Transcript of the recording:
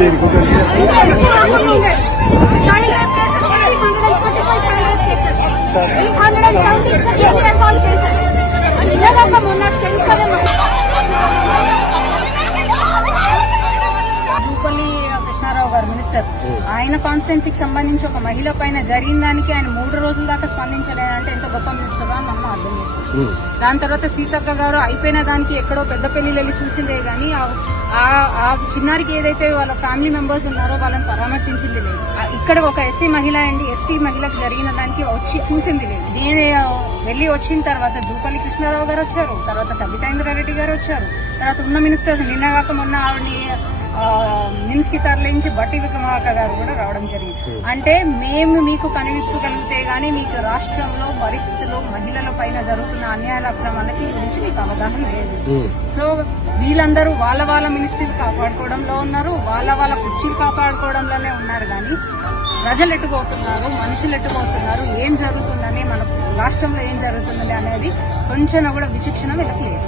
జూపల్లి కృష్ణారావు గారు మినిస్టర్, ఆయన కాన్స్టిట్యున్సీకి సంబంధించి ఒక మహిళ పైన జరిగిన దానికి ఆయన 3 రోజుల దాకా స్పందించలేదంటే ఎంత గొప్ప మినిస్టర్ అని మనం అర్థం చేసుకోవచ్చు. దాని తర్వాత సీతక్క గారు అయిపోయిన దానికి ఎక్కడో పెద్ద పెళ్లి వెళ్ళి చూసిందే గానీ ఆ చిన్నారికి ఏదైతే వాళ్ళ ఫ్యామిలీ మెంబర్స్ ఉన్నారో వాళ్ళని పరామర్శించింది లేదు. ఇక్కడ ఒక ఎస్సీ మహిళ అండ్ ఎస్టీ మహిళకు జరిగిన దానికి వచ్చి చూసింది లేదు. నేను వెళ్లి వచ్చిన తర్వాత జూపల్లి కృష్ణారావు గారు వచ్చారు, తర్వాత సబితాయింద్రారెడ్డి గారు వచ్చారు, తర్వాత ఉన్న మినిస్టర్స్ నిన్నగాక మొన్న ఆవిడని నిమ్స్ కి తరలించి బట్టి విక్రమార్క గారు కూడా రావడం జరిగింది. అంటే మేము మీకు కనివిప్పగలిగితే గానీ మీకు రాష్ట్రంలో పరిస్థితులు మహిళల పైన జరుగుతున్న అన్యాయాల అక్రమాలకి గురించి మీకు అవగాహన లేదు. సో వీళ్ళందరూ వాళ్ళ మినిస్ట్రీలు కాపాడుకోవడంలో ఉన్నారు, వాళ్ళ కుర్చీలు కాపాడుకోవడంలోనే ఉన్నారు. కానీ ప్రజలు ఎట్టుపోతున్నారు, మనుషులు ఎట్టుపోతున్నారు, ఏం జరుగుతుందని మన రాష్ట్రంలో ఏం జరుగుతుందని అనేది కొంచెం కూడా విచక్షణ వీళ్ళకి లేదు.